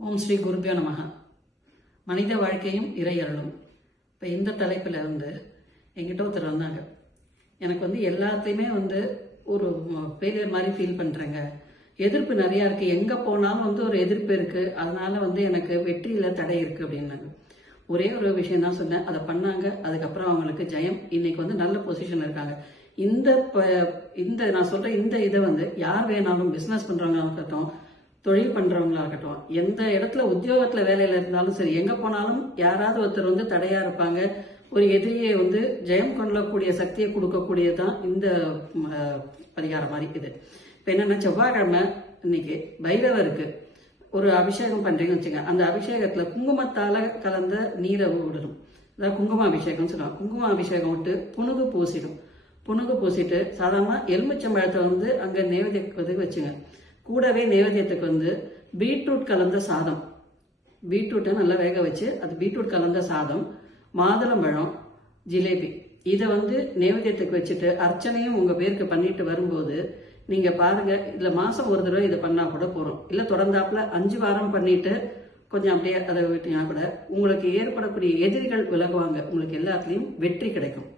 ஓம் ஸ்ரீ குருபியோ நமக. மனித வாழ்க்கையும் இறையருளும். இப்போ இந்த தலைப்பில் என்கிட்ட ஒருத்தர் வந்தாங்க. எனக்கு எல்லாத்தையுமே ஒரு ஃபெயிலியர் மாதிரி ஃபீல் பண்ணுறேங்க. எதிர்ப்பு நிறையா இருக்குது. எங்கே போனாலும் ஒரு எதிர்ப்பு இருக்குது. அதனால எனக்கு வெற்றியில் தடை இருக்குது அப்படின்னாங்க. ஒரே ஒரு விஷயம் தான் சொன்னேன். அதை பண்ணாங்க. அதுக்கப்புறம் அவங்களுக்கு ஜெயம். இன்னைக்கு நல்ல பொசிஷன் இருக்காங்க. இந்த நான் சொல்ற இந்த இதை யார் வேணாலும் பிஸ்னஸ் பண்றவங்களா இருக்கட்டும், தொழில் பண்றவங்களா இருக்கட்டும், எந்த இடத்துல உத்தியோகத்துல வேலையில இருந்தாலும் சரி, எங்க போனாலும் யாராவது ஒருத்தர் தடையா இருப்பாங்க. ஒரு எதிரியை ஜெயம் கொள்ளக்கூடிய சக்தியை கொடுக்கக்கூடியதுதான் இந்த பரிகாரம் மாதிரி இது. இப்ப என்னன்னா, செவ்வாய்க்கிழமை இன்னைக்கு பைரவருக்கு ஒரு அபிஷேகம் பண்றீங்கன்னு வச்சுங்க. அந்த அபிஷேகத்துல குங்குமத்தால கலந்த நீரை விடணும். அதாவது குங்கும அபிஷேகம் சொல்லுவாங்க. குங்கும அபிஷேகம் விட்டு புனுகு பூசிடும். புனுகு பூசிட்டு சாதாரண எலுமிச்சம்பழத்தை அங்க நைவேத்தியத்துக்கு வச்சுங்க. கூடவே நைவேத்தியத்துக்கு பீட்ரூட் கலந்த சாதம், பீட்ரூட்டை நல்லா வேக வச்சு அது பீட்ரூட் கலந்த சாதம், மாதுளம்பழம், ஜிலேபி இதை நைவேத்தியத்துக்கு வச்சுட்டு அர்ச்சனையும் உங்க பேருக்கு பண்ணிட்டு வரும்போது நீங்க பாருங்க, இதுல மாசம் ஒரு தடவை இதை பண்ணா கூட போறோம். இல்ல தொடர்ந்தாப்புல 5 வாரம் பண்ணிட்டு கொஞ்சம் அப்படியே அதை விட்டீங்கன்னா கூட உங்களுக்கு ஏற்படக்கூடிய எதிரிகள் விலகுவாங்க. உங்களுக்கு எல்லாத்துலயும் வெற்றி கிடைக்கும்.